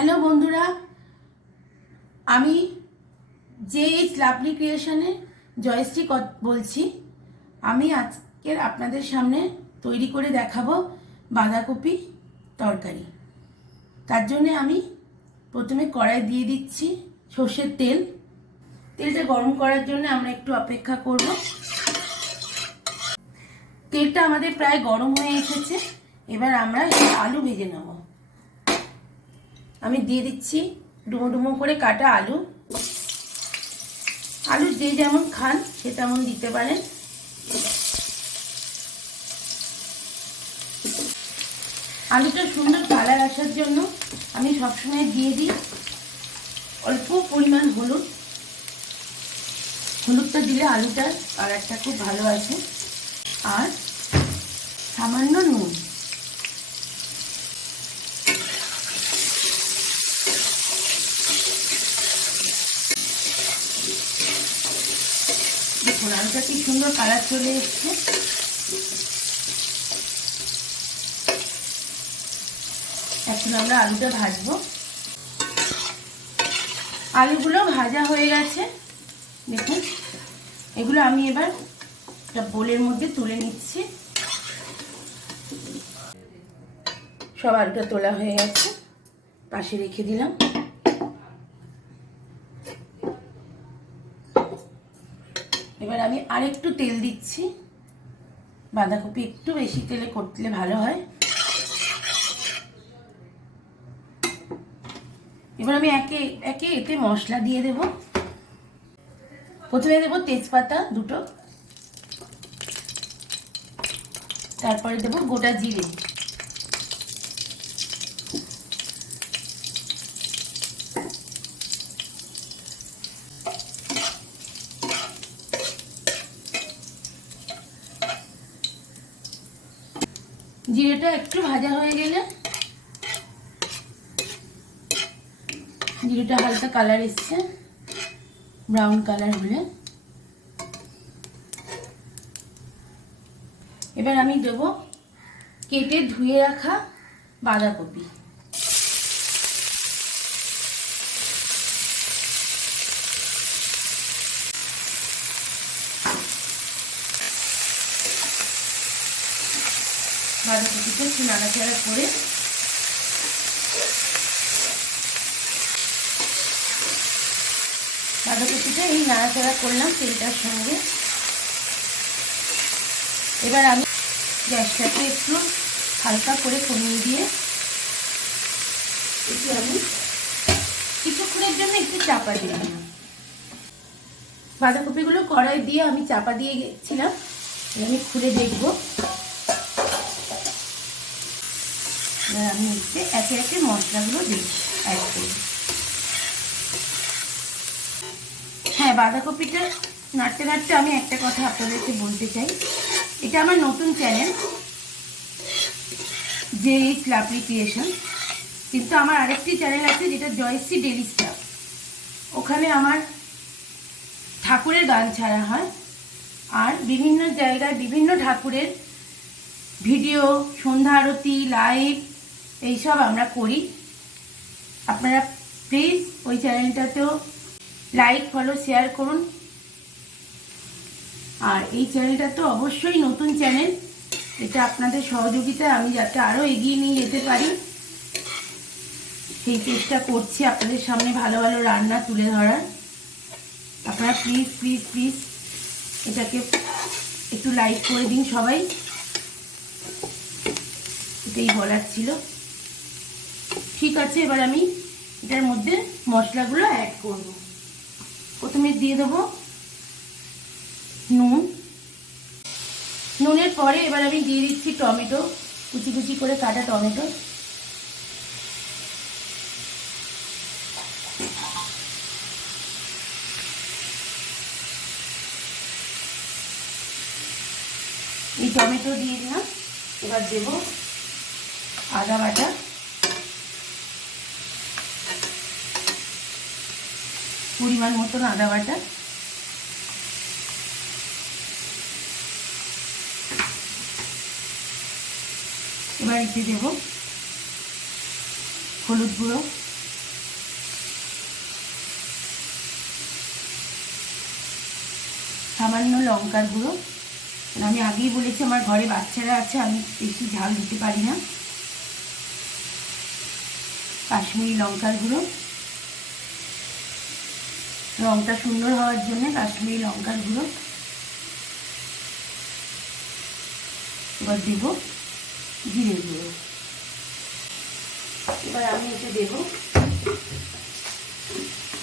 Hello বন্ধুরা, আমি JH lovely ক্রিয়েশনের Jayashree বলছি। আমি আজকের আপনাদের সামনে তৈরি করে দেখাবো বাঁধাকপি তরকারি। তার জন্য আমি প্রথমে কড়াই দিয়ে দিচ্ছি সর্ষের তেল। তেলটা গরম করার জন্য আমরা একটু অপেক্ষা করব। তেলটা আমাদের প্রায় গরম হয়ে এসেছে। এবার আমরা আলু ভেজে নেব। আমি দিয়ে দিচ্ছি ডুমো ডুমো করে কাটা আলু। আলু যে যেমন খান সে তেমন দিতে পারেন। আলুটা সুন্দর কালার আসার জন্য আমি সবসময় দিয়ে দিই অল্প পরিমাণ হলুদ। হলুদটা দিলে আলুটার কালারটা খুব ভালো আসে। আর সামান্য নুন। দেখুন আলুটা কি সুন্দর কালার চলে এসছে। এখন আমরা আলুটা ভাজবো। আলুগুলো ভাজা হয়ে গেছে। দেখুন এগুলো আমি এবার একটা বোলের মধ্যে তুলে নিচ্ছি। সব আলুটা তোলা হয়ে গেছে, পাশে রেখে দিলাম। এবার আমি আরেকটু তেল দিচ্ছি। বাঁধাকপি একটু বেশি তেলে করলে ভালো হয়। এবার আমি একে একে এতে মশলা দিয়ে দেব। প্রথমে দেব তেজপাতা দুটো, তারপরে দেব গোটা জিরে, জিরেটা একটু ভাজা হয়ে গেলে, জিরেটা হালকা কালার এসছে, ব্রাউন কালার হলে এবার আমি দেব কেটে ধুয়ে রাখা বাঁধাকপি। বাঁধাকপিটা একটু নাড়াচাড়া করে বাঁধাকপিটা এই নাড়াচাড়া করলাম তেলটার সঙ্গে। এবার আমি গ্যাসটাকে একটু হালকা করে কমিয়ে দিয়ে একটু আমি কিছুক্ষণের জন্য একটু চাপা দিলাম। বাঁধাকপিগুলো কড়াই দিয়ে আমি চাপা দিয়ে গেছিলাম। আমি খুলে দেখব। এবার আমি একে একে মশলাগুলো দিই, অ্যাড করি। হ্যাঁ, বাঁধাকপিটা নাড়তে নাড়তে আমি একটা কথা আপনাদেরকে বলতে চাই। এটা আমার নতুন চ্যানেল JH লাভলি ক্রিয়েশন, কিন্তু আমার আরেকটি চ্যানেল আছে যেটা জয়শ্রী ডেলি স্টাফ। ওখানে আমার ঠাকুরের গান ছাড়া হয়, আর বিভিন্ন জায়গায় বিভিন্ন ঠাকুরের ভিডিও, সন্ধ্যা আরতি, লাইভ এইসব আমরা করি। আপনারা প্লিজ ওই চ্যানেলটাতেও লাইক, ফলো, শেয়ার করুন। আর এই চ্যানেলটা তো অবশ্যই নতুন চ্যানেল, এটা আপনাদের সহযোগিতায় আমি যাতে আরও এগিয়ে নিয়ে যেতে পারি সেই চেষ্টা করছি আপনাদের সামনে ভালো ভালো রান্না তুলে ধরার। আপনারা প্লিজ প্লিজ প্লিজ এটাকে একটু লাইক করে দিন সবাই, এটাই বলার ছিল। ঠিক আছে, এবার আমি এটার মধ্যে মশলাগুলো অ্যাড করব। প্রথমে দিয়ে দেবো নুন। নুনের পরে এবার আমি দিয়ে দিচ্ছি টমেটো, কুচি কুচি করে কাটা টমেটো। এই টমেটো দিয়ে দিলাম। এবার দেব আদা বাটা, পরিমাণ মতন আদা বাটা। এবার এতে দেব হলুদ গুঁড়ো, সামান্য লঙ্কার গুঁড়ো। আমি আগেই বলেছি আমার ঘরে বাচ্চারা আছে, আমি বেশি ঝাল দিতে পারি না। কাশ্মীরি লঙ্কার গুঁড়ো, রঙটা সুন্দর হওয়ার জন্য কাশ্মীরি লঙ্কার গুঁড়ো। এবার দেব জিরে গুঁড়ো। এবার আমি এতে দেব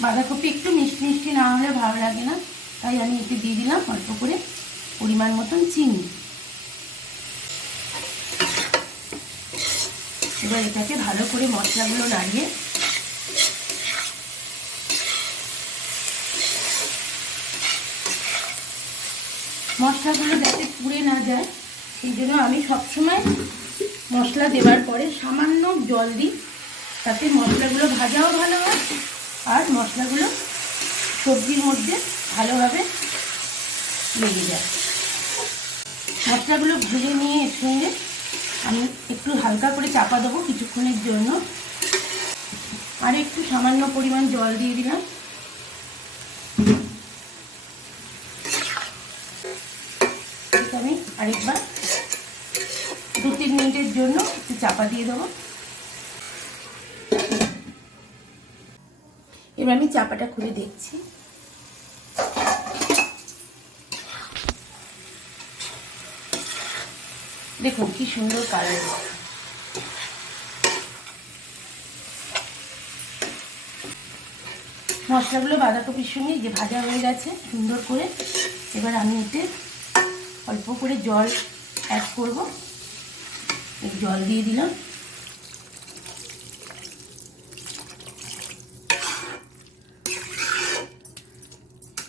বাঁধাকপি। একটু মিষ্টি মিষ্টি না হলে ভালো লাগে না, তাই আমি এতে দিয়ে দিলাম অল্প করে পরিমাণ মতন চিনি। এবার এটাকে ভালো করে মশলাগুলো নাড়িয়ে মশলাগুলো যাতে পুড়ে না যায় সেই জন্য আমি সবসময় মশলা দেওয়ার পরে সামান্য জল দিই, তাতে মশলাগুলো ভাজাও ভালো হয় আর মশলাগুলো সবজির মধ্যে ভালোভাবে লেগে যায়। মশলাগুলো ভেজে নিয়ে এর সঙ্গে আমি একটু হালকা করে চাপা দেবো কিছুক্ষণের জন্য, আর একটু সামান্য পরিমাণ জল দিয়ে দিলাম। আমি আরেকবার 2-3 মিনিটের জন্য একটু চাপা দিয়ে দেবো। এবার আমি চাপাটা খুলে দেখছি। দেখুন কি সুন্দর কালার। মশলাগুলো বাঁধাকপির সঙ্গে যে ভাজা হয়ে গেছে সুন্দর করে। এবার আমি এতে অল্প করে জল অ্যাড করব। জল দিয়ে দিলাম।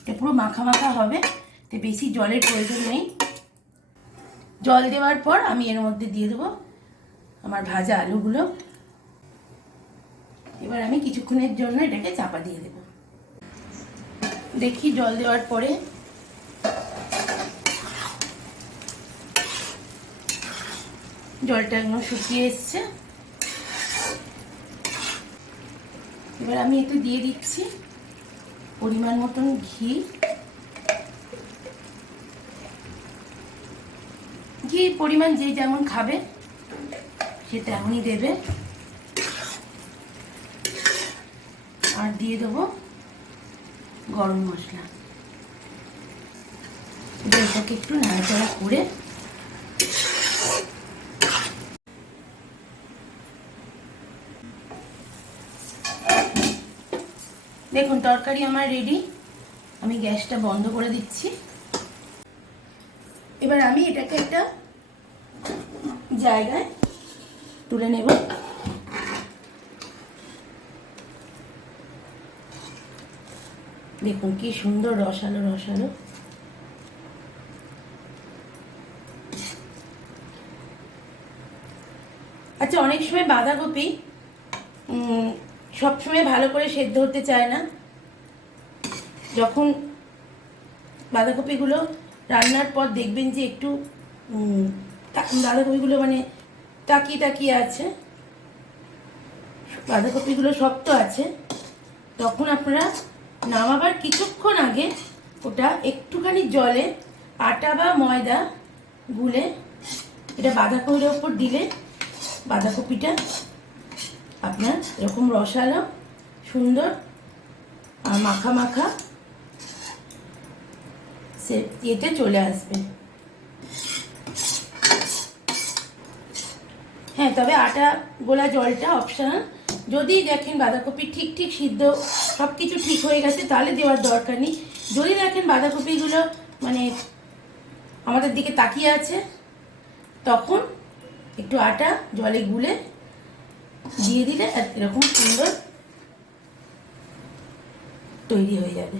এটা পুরো মাখা মাখা হবে, তো বেশি জলের প্রয়োজন নেই। জল দেওয়ার পর আমি এর মধ্যে দিয়ে দেবো আমার ভাজা আলুগুলো। এবার আমি কিছুক্ষণের জন্য এটাকে চাপা দিয়ে দেব। দেখি জল দেওয়ার পরে জলটা একদম শুকিয়ে এসছে। এবার আমি একটু দিয়ে দিচ্ছি পরিমাণ মতন ঘি। ঘি পরিমাণ যে যেমন খাবে সে তেমনই দেবে। আর দিয়ে দেবো গরম মশলা। এটাকে একটু নাড়াচাড়া করে দেখুন তরকারি আমার রেডি। আমি গ্যাসটা বন্ধ করে দিচ্ছি। এবার আমি এটাকে একটা জায়গায় তুলে নেব। দেখুন কি সুন্দর রসালো রসালো। আচ্ছা, অনেক সময় বাঁধাকপি সবসময় ভালো করে সেদ্ধ হতে চায় না। যখন বাঁধাকপিগুলো রান্নার পর দেখবেন যে একটু বাঁধাকপিগুলো মানে তাকিয়ে তাকিয়ে আছে, বাঁধাকপিগুলো শক্ত আছে, তখন আপনারা নামাবার কিছুক্ষণ আগে ওটা একটুখানি জলে আটা বা ময়দা গুলে এটা বাঁধাকপির ওপর দিলে বাঁধাকপিটা আপনার এরকম রসালো সুন্দর আর মাখা মাখা সে এতে চলে আসবে। হ্যাঁ, তবে আটা গোলা জলটা অপশনাল। যদি দেখেন বাঁধাকপি ঠিক ঠিক সিদ্ধ সব কিছু ঠিক হয়ে গেছে তাহলে দেওয়ার দরকার নেই। যদি দেখেন বাঁধাকপিগুলো মানে আমাদের দিকে তাকিয়ে আছে, তখন একটু আটা জলে গুলে দিয়ে দিলে এরকম সুন্দর তৈরি হয়ে যাবে।